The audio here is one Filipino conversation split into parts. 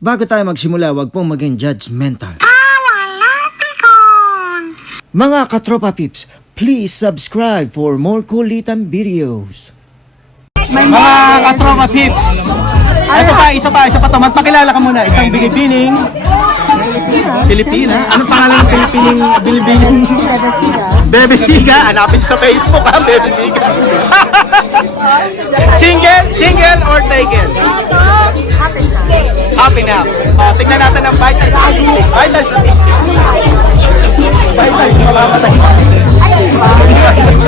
Bago tayo magsimula, wag pong maging judgmental. Mga katropa peeps, please subscribe for more kulitan videos. Mga katropa peeps, ito pa, isa pa to. Magpakilala ka muna. Isang bigibining Pilipina. Anong pangalan ng Pilipining? Bebe Siga. Hanapin sa Facebook ha, Bebe Siga. Single or taken? Happy na. Tignan natin ang vital statistics. Vital statistics. Mamamatay.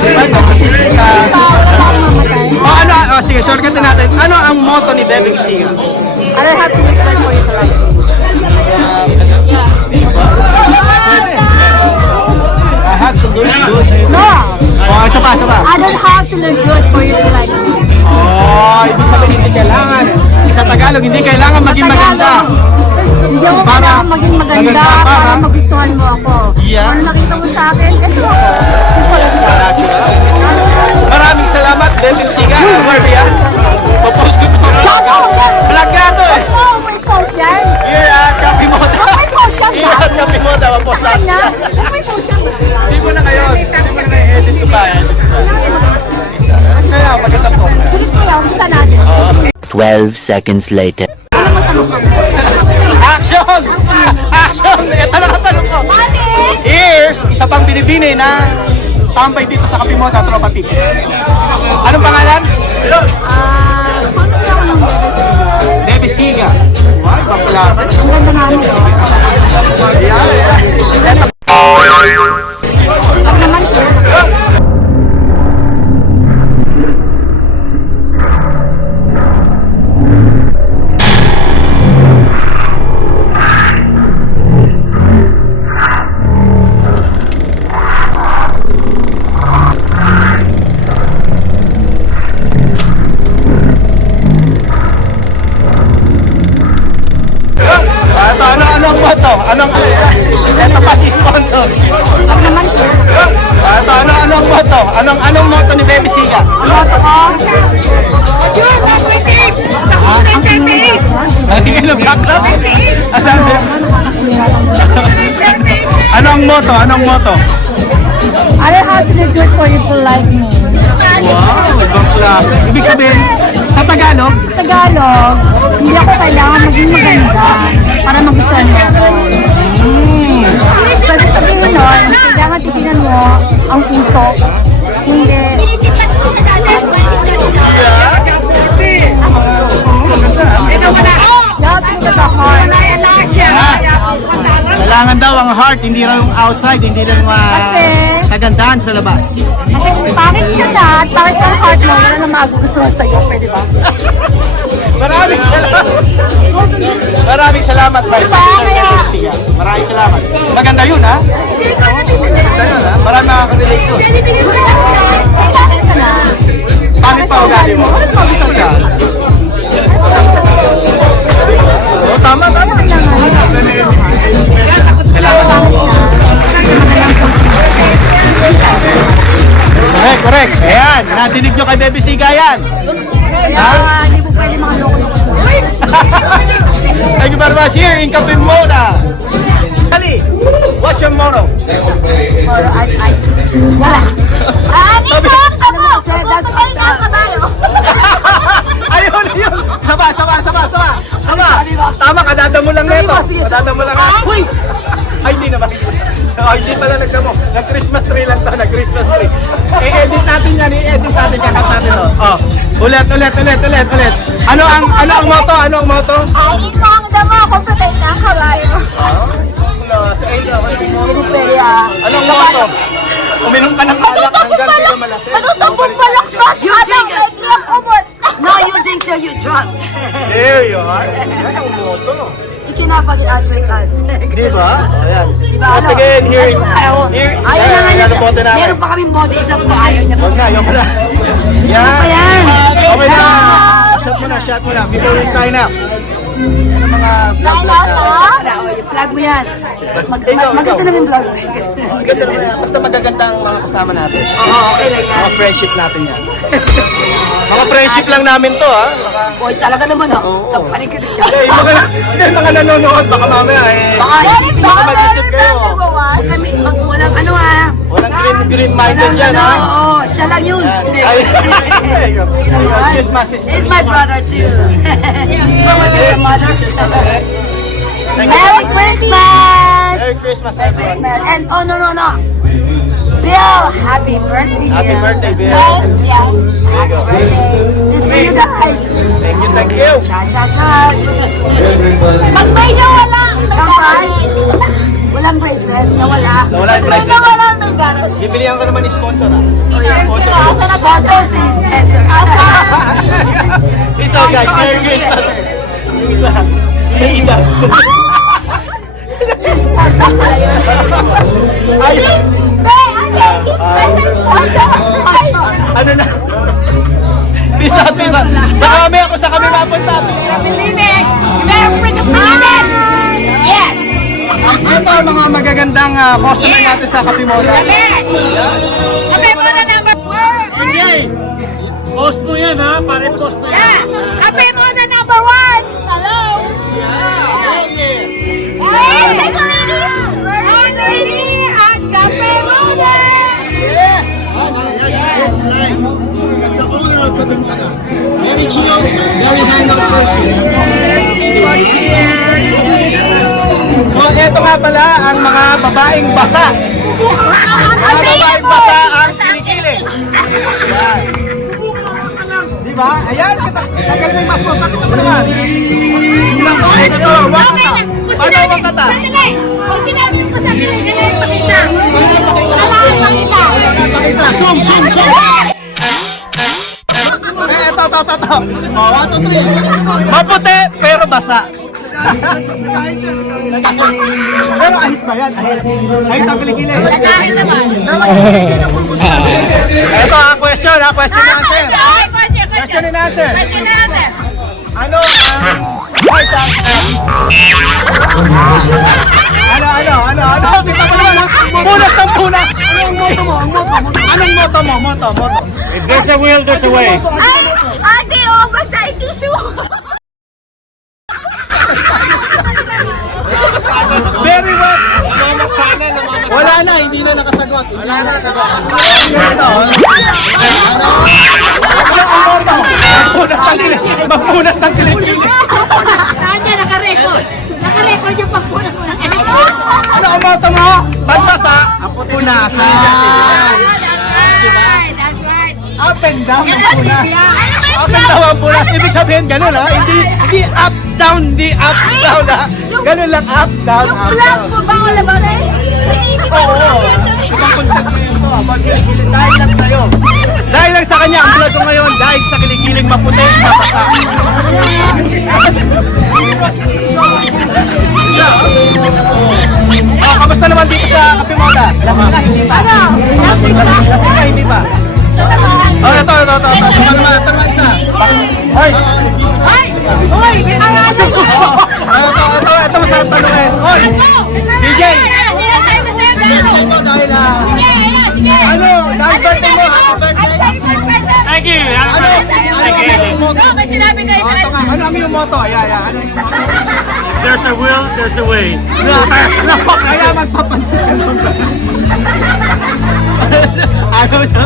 Vital statistics. Sige, shortcutin natin. Ano ang motto ni Bebe Siga? I have to look good for you to like me. I have to look good. No! Isa pa. I don't have to look good for you to like me. Ibig sabihin hindi kailangan. Sa Tagalog, hindi kailangan maging maganda. Hindi ako kailangan maging maganda para magustuhan mo ako. Yeah. Ano nakita mo sa akin? Ito ako. Maraming salamat, Bebe Siga. Where yan? Popost ko ito. Vlog nga ito eh. Oh, may post yan? Here at Copy Moda. May post yan Here at Copy Moda. Mapost Saan natin. na? May post yan ba? Hindi mo na ngayon. Edit ko ba? Kaya, maganda po. Sulit ko lang, kita natin. 12 seconds later. Action! Action! Ito na katanong ko. Here's isa pang binibini na tambay dito sa Copy Moda, Tropa Tips. Anong pangalan? Paano niya ako ng Bebe Siga. Wow, ibang klase. Ang ganda nga mo. Yeah. Ako naman po. Ito pa si sponsor. Ako naman po. Anong motto? Anong motto ni Bebe Siga? Ang motto ko. Hindi ka nag-backdrop? Anong motto? I don't have to look good for you to like me. Wow, ibang klase. Ibig sabihin, sa Tagalog, Hindi ako kailangan maging maganda para magustuhan mo ako. Pwede sabihin mo nun, kailangan titignan mo ang puso. Hindi. kailangan daw ang heart, hindi raw yung outside, hindi lang kagandahan sa labas. Kasi bakit ka na at bakit ang heart mo wala na magugustuhan sa'yo, pwede ba? Maraming salamat, Vice President Siga. Maraming salamat. Maganda yun, ha? Maganda yun, ha? Maraming makaka-relate yun. Bakit ka na? Pangit pa ugali mo. Tama. Correct. Ayan, nadinig nyo kay Bebe Siga yan. Hindi po pwede mga loko-loko. Thank you very much. Here in Copy Moda. Ali, what's your motto? Wala. Ayun. Sama. Tama, kadadamo lang nito. Kadadamo lang. Uy! Ay, hindi naman. Hindi pala nagdamo. Nag-Christmas tree lang to. Nag-Christmas tree. I-edit natin yan. Kakat natin. Ulit. Ano ang motto? Ay, ito ang damo. Kompletay na ang kabayo. Hindi pwede Anong motto? Uminom ka ng alak hanggang di ka malasing. Matutubong balaktot. You drink it. No, you drink till you drunk. There you are. Yan ang motto. You cannot fucking out-drink us. Di ba? Ayan. Diba, Once again, here. Ayaw na nga Ano bote niya. namin? Meron pa kaming body, isa po ayaw niya. Huwag na, yung na. Pa yan. Okay na. Shot mo na. Before we sign up. Ano mga vlog na? Plug mo yan. Maganda namin vlog. Maganda naman yan. Basta magaganda ang mga kasama natin. Oo, okay lang yan. Mga friendship natin yan. Mga friendship lang namin to, ha? Boy, talaga naman Sa paligid ka. Yung mga nanonood, baka mamaya baka mag-isip kayo. Kami, walang Walang green-minded yan, ha? Oo, siya lang yun. She's my sister. He's my brother too. Your mother. Merry Christmas! Merry Christmas, everyone. And no. Bill, happy birthday. Happy Bill. birthday, Bill. Yeah. Happy birthday. This for you guys. Thank you. Cha. Magbay na wala. Kampay. Walang bracelet. Nawala. Nawala yung bracelet. Nawala may ganun. Bibilihan ko naman ni sponsor, ha? Sponsor si Spencer. Peace out, guys. Merry Christmas. Yung isa. Yung iba. Ayun. Ano na? Peace out. Nakami ako sa kami mapunta. Yes! Ito ang mga magagandang customer natin sa Kape Moda. Kape mo na number 1! Post mo yan ha, pare post mo yan. Kape mo na number 1! Hello! Hey, lady! Ang Kape Moda! Yes! Yes, right. As the owner of Kape Moda. Very chill, very hangout person. So, eto nga pala ang mga babaeng basa. Mga babaeng basa ang kilikili. Ayan. Di ba? Ayan, tagal mo yung mas mo. Pakita mo naman. Nako, ito, wakata. Paano wakata? Kung sinabi mo sa kilig-kilig, pakita. Pakita. Zoom. Ito. Oh, 1, 2, 3. Maputi, pero basa. Pero ahit ba yan? Ahit ang kilikili. Kahit naman. Ito ang question and answer. Question and answer. Ano ang heart attack? Ano? Kita mo naman, ha? Punas ng punas. Anong moto mo? Anong moto mo? If there's a will, there's a way. Ay! Ate, basta yung tissue. Very well. Wala na, hindi na nakasagot. Magpunas ng kilikili. Kanya, naka-record. Naka-record yung pagpunas mo ng kilig. Ano ang moto mo? Pagpasa, punasan. That's right. Up and down ang punas. Up and down ang punas. Ibig sabihin ganun, ha? Hindi up, down, ha? Ganun lang, up, down, Yung up, vlog down. mo ba wala ba na Oo. Ibang content mo yun to, about kilikili. Dahil lang sa'yo. Dahil lang sa kanya, ang vlog ko ngayon, dahil sa kilikiling maputi, mapasa. Oh, kamusta naman dito sa Kape Moda? Lasing na, hindi pa. Lasing na, hindi pa. Oh, ito. Ito naman isa. Hoy! Hoy! Ang aso ko! Ito masarap tanongin. Hoy! DJ! Ano? Dahil birthday mo, happy birthday! Thank you. Ano? Thank you. May sinabi kayo Ito nga, ano ang iyong motto? Ano yung If there's a will, there's a way. Nako, kaya magpapansin ka nun. Ano ito?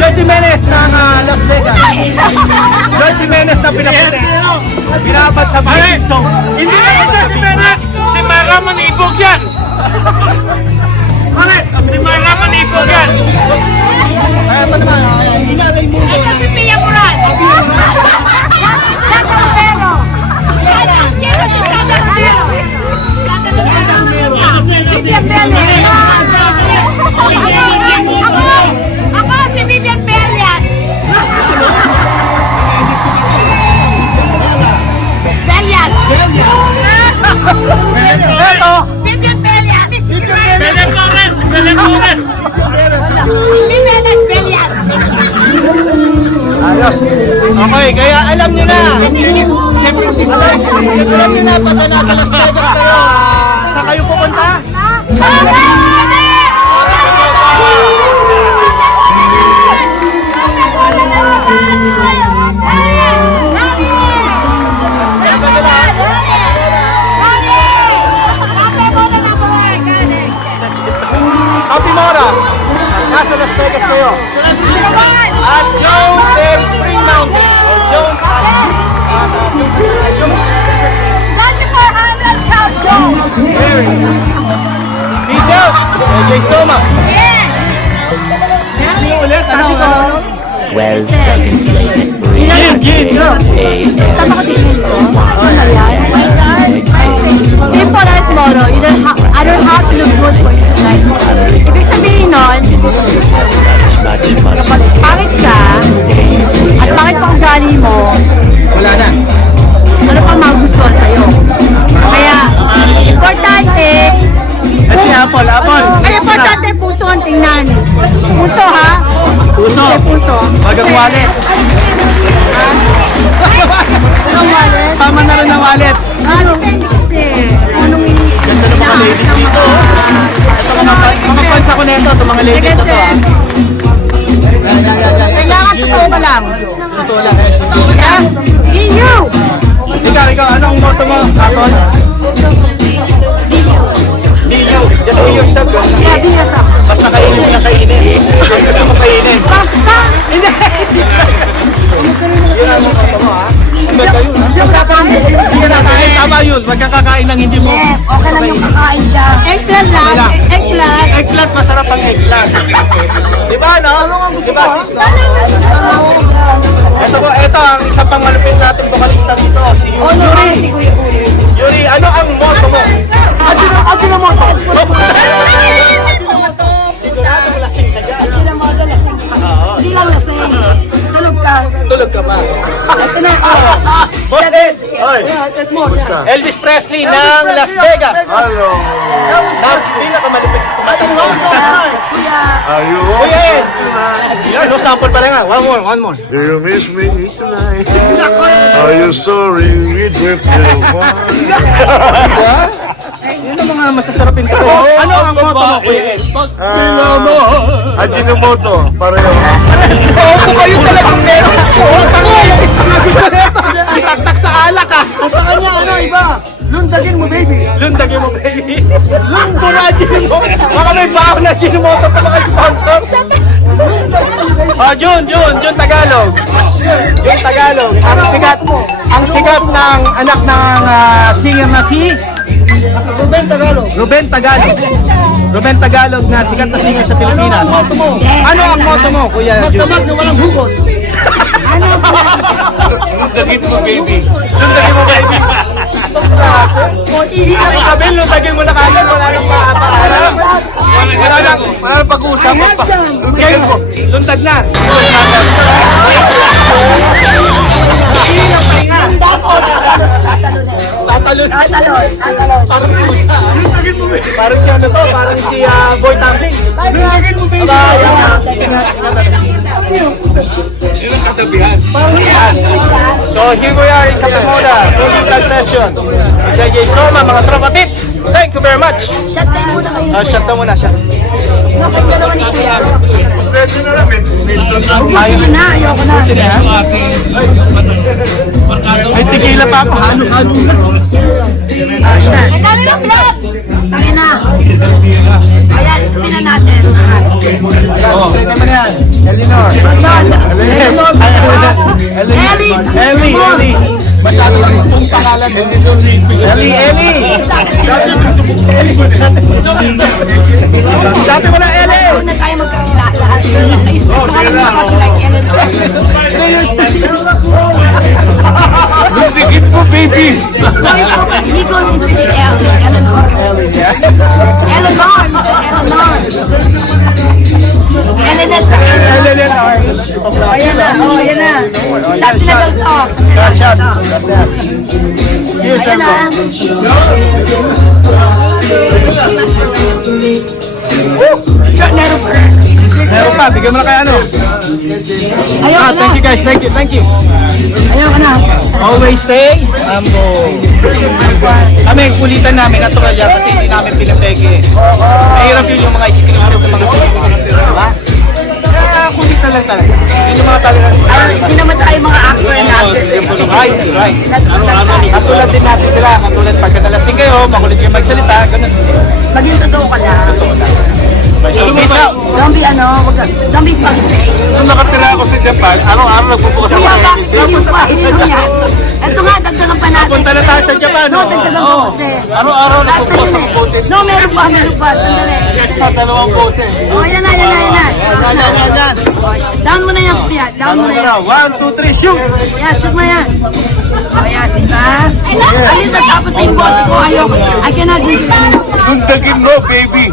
Joyce Jimenez ng Las Vegas. Joyce Jimenez na pinapuli. Binabad sa Pare, music song. hindi na ito si Menes. Si Mara Manibog yan. Pare, si Mara Manibog yan. Kaya pa naman, inalay mo doon. Si Pia Moran! Chaco Pero! Chaco si Chaco Pero! Vivian Belias! Ako si Vivian Belias! Belias! Ito! Vivian Belias! Bele Flores. Vivian Belias! Ayos. Okay, kaya alam nyo na. Siyempre, alam nyo na pagka nasa Las Vegas kayo. Saan kayo pupunta? nasa Las Vegas kayo. At Jones and Spring Mountain. O Jones at Dati 400 South Jones. Peace out! AJ Soma. Yes! Ulit, ano? 12 seconds later. Tama ko din ko. Ano yan? Simple as moro. I don't have to look good for you tonight. Ibig sabihin nun, kapag pangit ka, at pangit pa ugali mo, Wala na. ano pang magustuhan sa'yo. Kaya, importante, Kasi Apple. Ay, importante puso ang tingnan. Puso ha? Puso. May puso. Wag ang wallet. Anong wallet? Sama na rin ang wallet. Ano? Kasi, anong Ganda ng mga ladies dito. Ito mga fans ako nito. Ito mga ladies na to. Kasi, kailangan totoo ka lang. Totoo lang. You! Ikaw, anong motto mo, Apple? Liyo. Just be yourself. Kaya di na sa. Basta kainin mo lang kainin. Gusto mo kainin. Basta! Hindi. Yun ang motto mo, ha? Ang ganda yun, ha? Hindi ka nakain. Tama yun. Wag kang kakain ng hindi mo. Okay lang yung kakain siya. Eggplant lang. Eggplant. Eggplant, masarap ang eggplant. Di ba, no? Di ba, sis, no? Ito ang isa pang malupit nating vokalista dito, si Yuri. Yuri, ano ang motto mo? Ajinomoto. Sigurado lasing ka dyan. Hindi lang lasing. Tulog ka. Tulog ka pa. Ito na. Boss Ed! Oy! Elvis Presley ng Las Vegas. Hello. Pinakamalupit tumatanda. Kuya Ed! Yan, no sample pa lang nga. One more. Do you miss me tonight? Are you sorry we drifted apart? Yun ang mga masasarapin ko. Ano ang motto mo, Kuya Ed? Ajinomoto, pareho. Kayo talagang meron. Gusto nito. Itaktak sa alak, ah. Sa kanya, ano, iba? Lundagin mo, baby. Lundagin mo, baby. Lundagin mo. Baka may baon na Ajinomoto pa mga sponsor. June Tagalog. June Tagalog. Ang sikat ng anak ng singer na si Ruben Tagalog na sikat na singer sa Pilipinas. Ano ang motto mo, Kuya June? Magdamag na walang hugot. Lundagin mo, baby. Sabihin, lundagin mo na kagad. Wala nang paapaalam. Wala nang pag-uusap. Lundag na. Tatalon. Parang si ano to? Parang si Boy Tumbling. So here we are in Capamola, Rolling Vlog Session. With DJ Soma, mga tropa tips. Thank you very much. Shut time muna kayo. Shut na muna, shut. Bakit ka naman ito? Ayoko na. Ay, tigila pa ako. Halo-halo na. Ang dami ng vlog! Tangin na. Ayan, ituloy na natin. Oh, sino naman yan? Elinor. Ellie. Masyado lang itong pangalan. Ellie. Sabi mo na, Ellie. Huwag na tayo magkakilala. Naisip ko ka lang makakilala. Lubigit mo, baby. Hindi ko nipili Eleanor. Eleanor. Ayan na. Shot na daw sa Shot. Ayan na. Meron pa, bigyan mo na kay ano. Ayoko na. Thank you guys, thank you. Ayoko na. Always stay humble. Kami, kulitan namin, natural yan kasi hindi namin pinapeke. Mahirap yun yung mga isikreto sa mga diba? Kaya kulitan lang talaga. Yun yung mga talagang. Hindi naman tayo mga actor na Right. Katulad din natin sila, katulad pagka nalasing kayo, makulit kayo magsalita, ganun. maging totoo ka na. So, peace out. Don't be a Don't be fucking fake. Nung nakatira ako sa Japan, araw-araw nagpupukas ako Kaya ng bakit ABC. hindi pa ininom yan? Ito nga, dagdagan pa natin. Punta na tayo sa Japan, No, no? dagdagan Oo. pa kasi. Araw-araw Last nagpupukas na ang yun eh. putin. No, meron pa. Sandali. Sa 2 bote. Oh, yan na. Yan. Down mo na yan, kuya. Down mo na yan. 1, 2, 3, shoot! Yeah, shoot mo yan. Oh, yeah, diba? Alis na tapos na yung bote ko. Ayoko. I cannot drink it anymore. Dundagin mo, baby.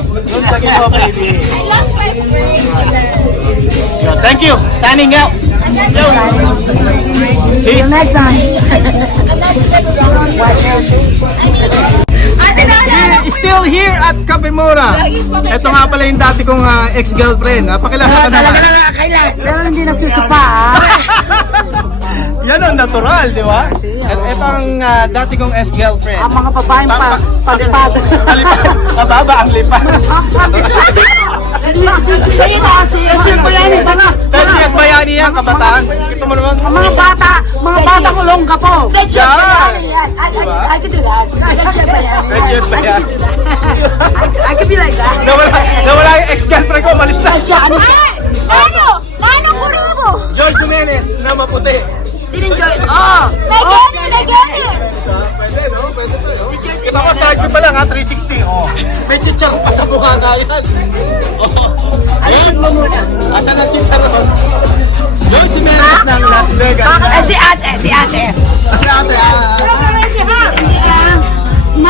Thank you. Standing out. See you next time. Still here at Capimora. Ito nga pala yung dati kong ex-girlfriend. Pakilala ka naman. Pero hindi nagsusupa, ha? Yan ang natural, di ba? Ito ang dati kong ex-girlfriend. Ang mga babaeng palipad. Mababa ang lipa. Sige na, sige ko yan, tara. Dahil at bayani yan, kabataan. Ito mo naman. Mga bata kulong ka po. Yan. I can do that. Medyo bayani. I can be like that. Nawala yung ex-girlfriend ko, malis na. Ano? Paano puro mo? George Jimenez na maputi. Sinong Joy? Oh! Nagani! Pwede, no? Pwede to, no? Kita ko, sa RP pa lang, ha? 360. Oh. May chicharo pa sa mukha na yan. Oh. Alisin mo muna. Asan ang chicharo? George Jimenez ng Las Vegas. Si ate. Kasi ate,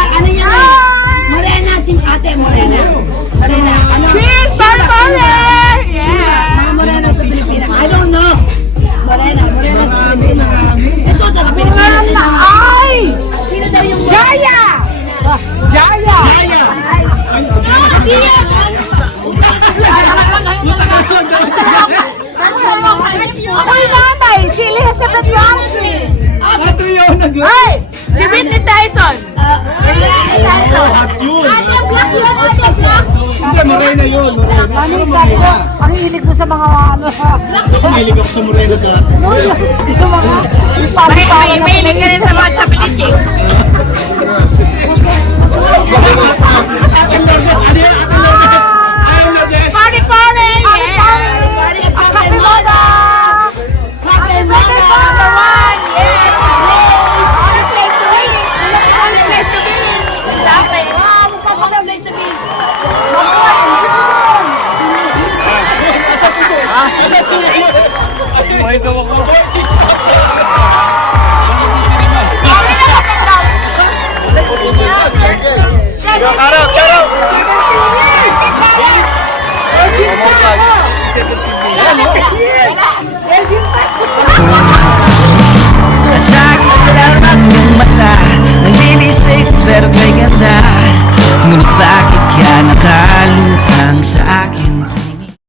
Ano yan eh? Morena, si ate, Morena. Ano? Cheers, Barbara! Mga Morena sa Pilipinas. I don't know. Morena sa Pilipinas. Ito, taga Pilipinas. Ay! Sino daw yung Jaya! Jaya! Ako yung nanay, si Elizabeth Ramsey. Ito yun, Ay! Si Whitney Tyson. hot yun. Hindi, Morena yun. Ano yung sabi ko? Ang hilig mo sa mga ano. Mahilig ako sa Morena dati. Yung mga ipapapala. May hilig ka rin sa mga chapilichik. Party, party! Yeah! Kakimoda! Kakimoda! Number one! Yeah! Only place to be! Only place to be! Exactly! Kakimoda place to be. May daw ako.